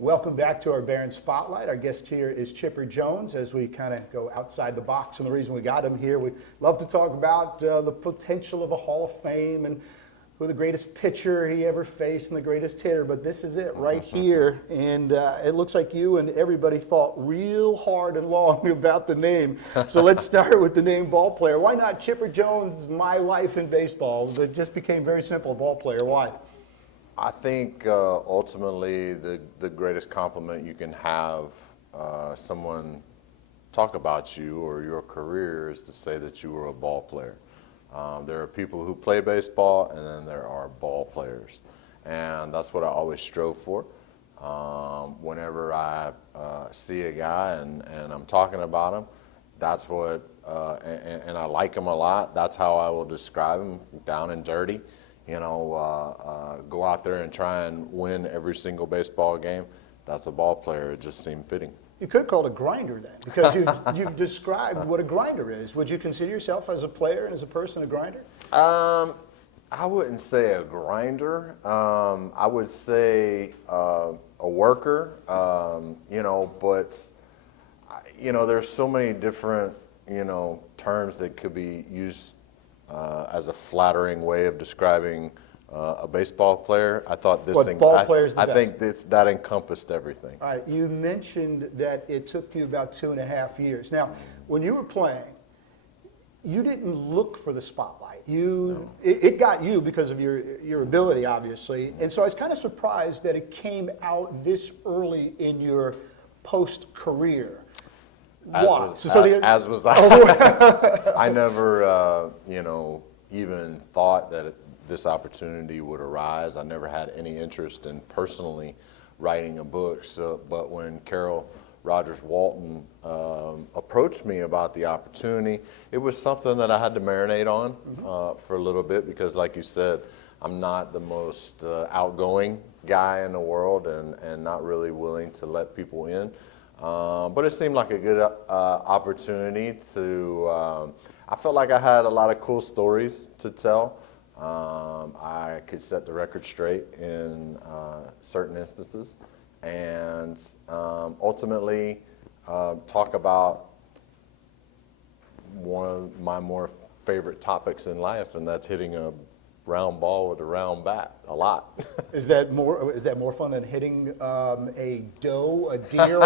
Welcome back to our Barron Spotlight. Our guest here is Chipper Jones as we kind of go outside the box. And the reason we got him here, we love to talk about the potential of a Hall of Fame and who the greatest pitcher he ever faced and the greatest hitter. But this is it right here. And it looks like you and everybody thought real hard and long about the name. So let's start with the name ball player. Why not Chipper Jones, My Life in Baseball? It just became very simple, ball player. Why? I think ultimately the greatest compliment you can have someone talk about you or your career is to say that you were a ball player. There are people who play baseball, and then there are ball players, and that's what I always strove for. Whenever I see a guy and I'm talking about him, that's what, and I like him a lot, that's how I will describe him, down and dirty. You know, go out there and try and win every single baseball game. That's a ball player. It just seemed fitting. You could call it a grinder then, because you've described what a grinder is. Would you consider yourself as a player and as a person a grinder? I wouldn't say a grinder. I would say a worker. You know, but you know, there's so many different terms that could be used as a flattering way of describing a baseball player. I thought this thing, I think that encompassed everything. All right, you mentioned that it took you about 2.5 years. Now, when you were playing, you didn't look for the spotlight. It got you because of your ability, obviously. And so I was kind of surprised that it came out this early in your post-career. As was I. I never, even thought that this opportunity would arise. I never had any interest in personally writing a book. But when Carol Rogers Walton approached me about the opportunity, it was something that I had to marinate on for a little bit, because, like you said, I'm not the most outgoing guy in the world, and not really willing to let people in. But it seemed like a good opportunity to, I felt like I had a lot of cool stories to tell. I could set the record straight in certain instances, and ultimately talk about one of my more favorite topics in life, and that's hitting a round ball with a round bat a lot. Is that more fun than hitting a doe, a deer,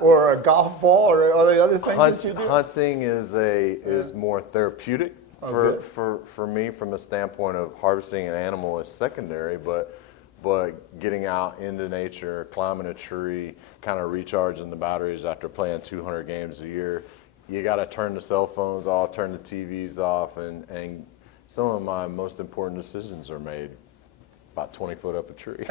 or a golf ball, or are there other things that you do? Hunting is more therapeutic for me, from a standpoint of harvesting an animal is secondary, but getting out into nature, climbing a tree, kind of recharging the batteries after playing 200 games a year, you got to turn the cell phones off, turn the TVs off, and some of my most important decisions are made about 20 foot up a tree.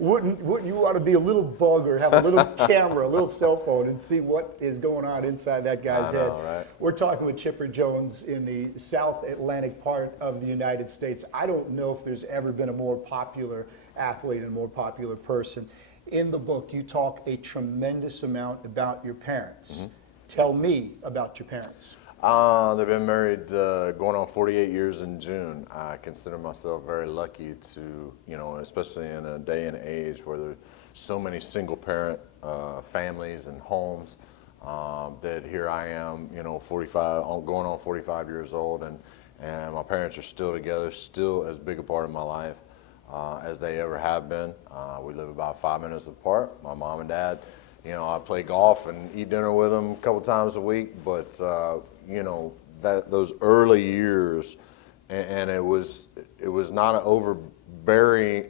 Wouldn't you want to be a little bug or have a little camera, a little cell phone, and see what is going on inside that guy's head? Right? We're talking with Chipper Jones in the South Atlantic part of the United States. I don't know if there's ever been a more popular athlete and a more popular person. In the book, you talk a tremendous amount about your parents. Tell me about your parents. They've been married going on 48 years in June. I consider myself very lucky to, especially in a day and age where there's so many single parent families and homes, that here I am, 45, going on 45 years old, and my parents are still together, still as big a part of my life as they ever have been. We live about 5 minutes apart. My mom and dad, I play golf and eat dinner with them a couple times a week, but those early years, and it was not an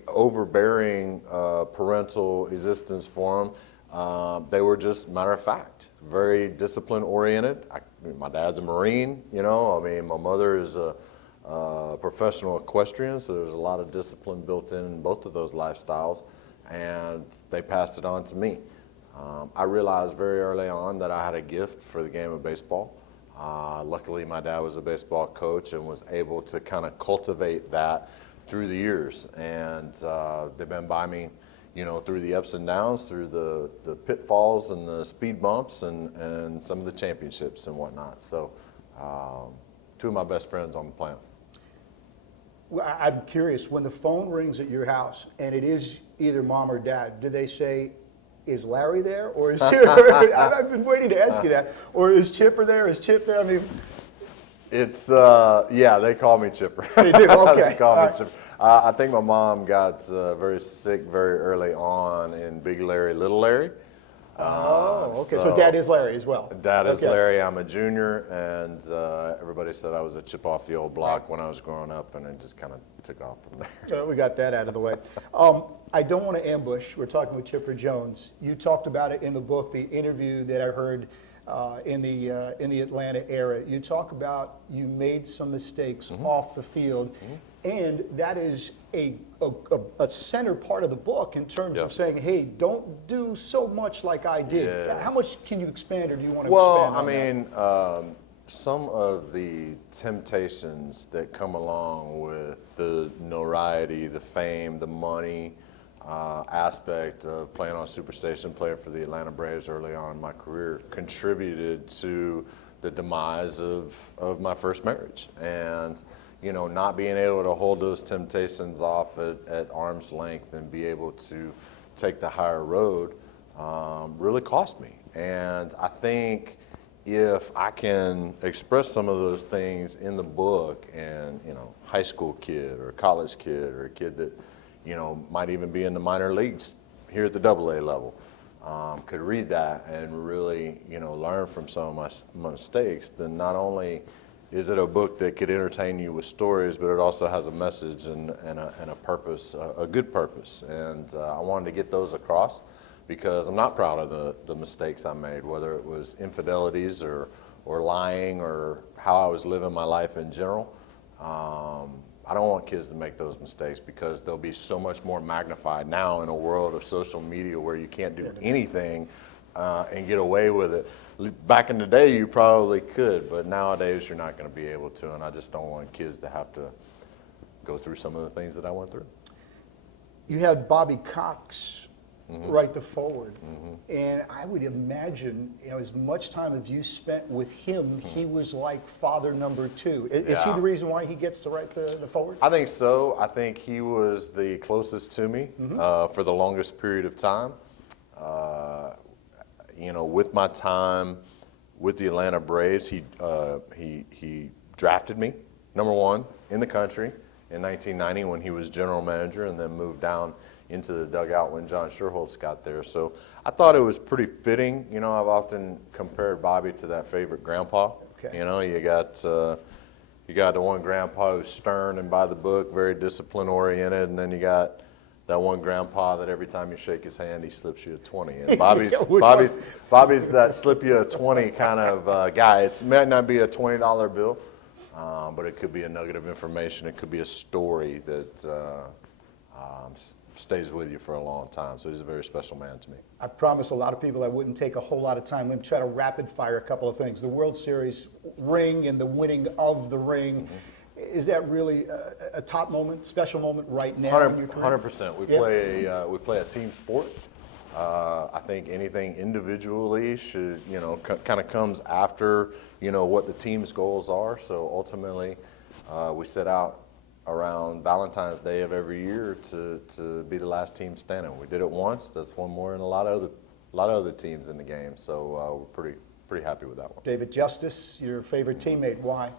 overbearing parental existence for them. They were just matter of fact, very discipline oriented. My dad's a Marine, my mother is a professional equestrian, so there's a lot of discipline built in both of those lifestyles, and they passed it on to me. I realized very early on that I had a gift for the game of baseball. Luckily, my dad was a baseball coach and was able to kind of cultivate that through the years. And they've been by me, through the ups and downs, through the pitfalls and the speed bumps and some of the championships and whatnot. So two of my best friends on the planet. I'm curious, when the phone rings at your house and it is either mom or dad, do they say, is Larry there, or is Chipper? I've been waiting to ask you that. Or is Chipper there? Is Chip there? I mean, it's yeah, they call me Chipper. They do. Okay. They call All me right. Chipper. I think my mom got very sick very early on in Big Larry, Little Larry. Oh, okay. So Dad is Larry as well. Dad is Okay. Larry. I'm a junior, and everybody said I was a chip off the old block when I was growing up, and it just kind of took off from there. We got that out of the way. I don't want to ambush. We're talking with Chipper Jones. You talked about it in the book, the interview that I heard in the Atlanta era. You talk about you made some mistakes off the field, and that is a center part of the book in terms of saying, hey, don't do so much like I did. Yes. How much can you expand, or do you want to Well, expand I on that? mean, some of the temptations that come along with the notoriety, the fame, the money aspect of playing on Superstation, playing for the Atlanta Braves early on in my career contributed to the demise of my first marriage. And, you know, not being able to hold those temptations off at arm's length and be able to take the higher road really cost me. And I think if I can express some of those things in the book, and, you know, high school kid or college kid or a kid that, you know, might even be in the minor leagues here at the AA level, could read that and really, you know, learn from some of my mistakes, then not only is it a book that could entertain you with stories, but it also has a message and a purpose, a good purpose. And I wanted to get those across because I'm not proud of the mistakes I made, whether it was infidelities or lying or how I was living my life in general. I don't want kids to make those mistakes because they'll be so much more magnified now in a world of social media where you can't do anything and get away with it. Back in the day, you probably could, but nowadays you're not going to be able to, and I just don't want kids to have to go through some of the things that I went through. You had Bobby Cox write the forward, and I would imagine, you know, as much time as you spent with him, he was like father number two. Is he the reason why he gets to write the forward? I think so. I think he was the closest to me for the longest period of time. You know, with my time with the Atlanta Braves, he drafted me #1 in the country in 1990 when he was general manager, and then moved down into the dugout when John Schuerholz got there. So I thought it was pretty fitting. You know, I've often compared Bobby to that favorite grandpa. Okay. You know, you got the one grandpa who's stern and by the book, very discipline oriented, and then you got that one grandpa that every time you shake his hand, he slips you a 20. And Bobby's that slip you a 20 kind of guy. It might not be a $20 bill, but it could be a nugget of information. It could be a story that stays with you for a long time. So he's a very special man to me. I promised a lot of people I wouldn't take a whole lot of time. Let me try to rapid fire a couple of things. The World Series ring and the winning of the ring. Is that really a top moment, special moment right now in your career? 100%. We play a team sport. I think anything individually should, you know, kind of comes after, you know, what the team's goals are. So ultimately, we set out around Valentine's Day of every year to be the last team standing. We did it once. That's one more than a lot of other teams in the game. So we're pretty happy with that one. David Justice, your favorite teammate. Why?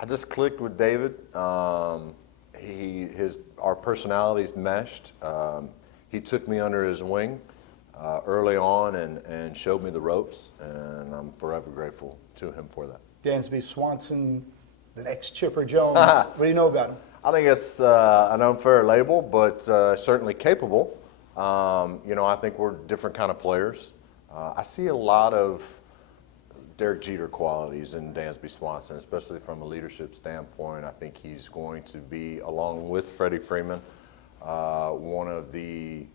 I just clicked with David. Our personalities meshed. He took me under his wing early on and showed me the ropes, and I'm forever grateful to him for that. Dansby Swanson, the next Chipper Jones. What do you know about him? I think it's an unfair label, but certainly capable. You know, I think we're different kind of players. I see a lot of Derek Jeter qualities in Dansby Swanson, especially from a leadership standpoint. I think he's going to be, along with Freddie Freeman, one of the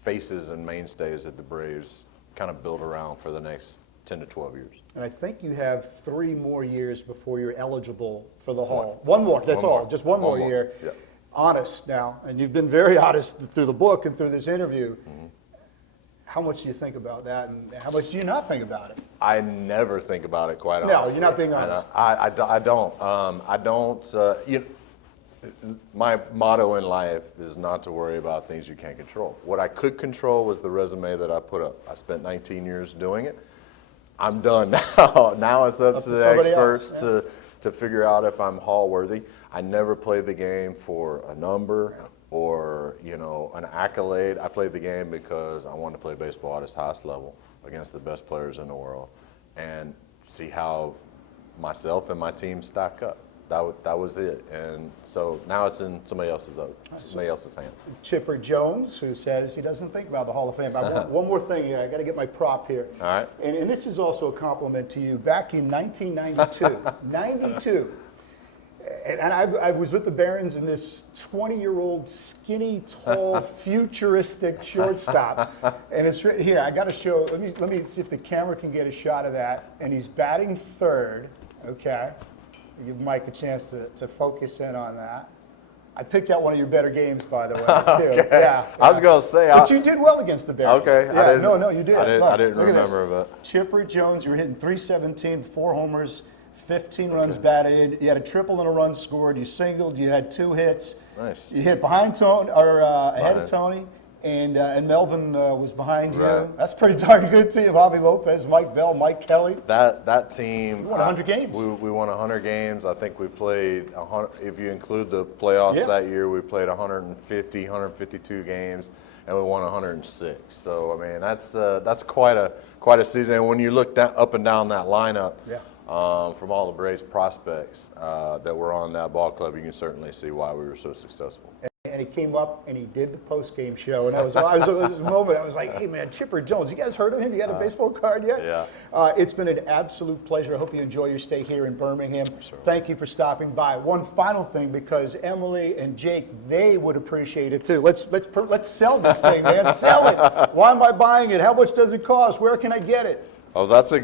faces and mainstays that the Braves kind of build around for the next 10 to 12 years. And I think you have 3 more years before you're eligible for the Hall. One more, that's all. Just one more year. Yeah. Honest now, and you've been very honest through the book and through this interview. How much do you think about that, and how much do you not think about it? I never think about it, quite honestly. No, you're not being honest. I don't. my motto in life is not to worry about things you can't control. What I could control was the resume that I put up. I spent 19 years doing it. I'm done now. Now it's up to the experts to figure out if I'm Hall worthy. I never played the game for a number or, you know, an accolade. I played the game because I wanted to play baseball at its highest level against the best players in the world and see how myself and my team stack up. That was it, and so now it's in somebody else's hands. Chipper Jones, who says he doesn't think about the Hall of Fame. One more thing, I got to get my prop here. All right. And this is also a compliment to you. Back in 1992, and I was with the Barons in this 20-year-old, skinny, tall, futuristic shortstop, and it's right here. I got to show. Let me see if the camera can get a shot of that. And he's batting third. Okay. Give Mike a chance to focus in on that. I picked out one of your better games, by the way, too. Okay. Yeah. I was going to say. But you did well against the Barons. Okay. Yeah, no, you did. I didn't remember, but. Chipper Jones, you were hitting .317, 4 homers, 15 runs batted in. You had a triple and a run scored. You singled. You had 2 hits. Nice. You hit behind Tony, or ahead of Tony. And Melvin was behind you. That's pretty darn good team. Bobby Lopez, Mike Bell, Mike Kelly. That team. We won 100 games. We won 100 games. I think we played, if you include the playoffs that year, we played 152 games, and we won 106. So I mean, that's quite a season. And when you look up and down that lineup, from all the Braves prospects that were on that ball club, you can certainly see why we were so successful. And he came up and he did the post-game show, and I was this moment. I was like, "Hey, man, Chipper Jones, you guys heard of him? You got a baseball card yet?" Yeah. It's been an absolute pleasure. I hope you enjoy your stay here in Birmingham. Sure. Thank you for stopping by. One final thing, because Emily and Jake, they would appreciate it too. Let's sell this thing, man. Sell it. Why am I buying it? How much does it cost? Where can I get it? Oh, that's a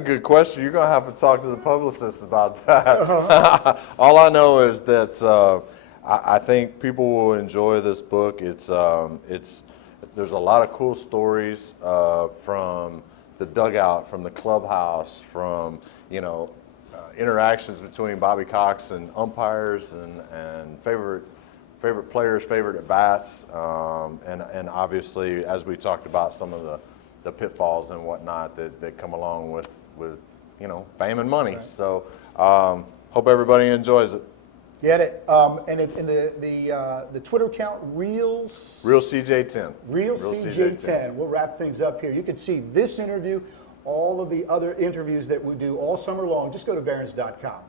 good question. You're gonna have to talk to the publicist about that. All I know is that. I think people will enjoy this book. There's a lot of cool stories from the dugout, from the clubhouse, from interactions between Bobby Cox and umpires and favorite players, favorite at bats, and obviously as we talked about some of the pitfalls and whatnot that come along with fame and money. Right. So hope everybody enjoys it. Get it. And in the Twitter account, Real CJ10. Real CJ10. We'll wrap things up here. You can see this interview, all of the other interviews that we do all summer long. Just go to Barons.com.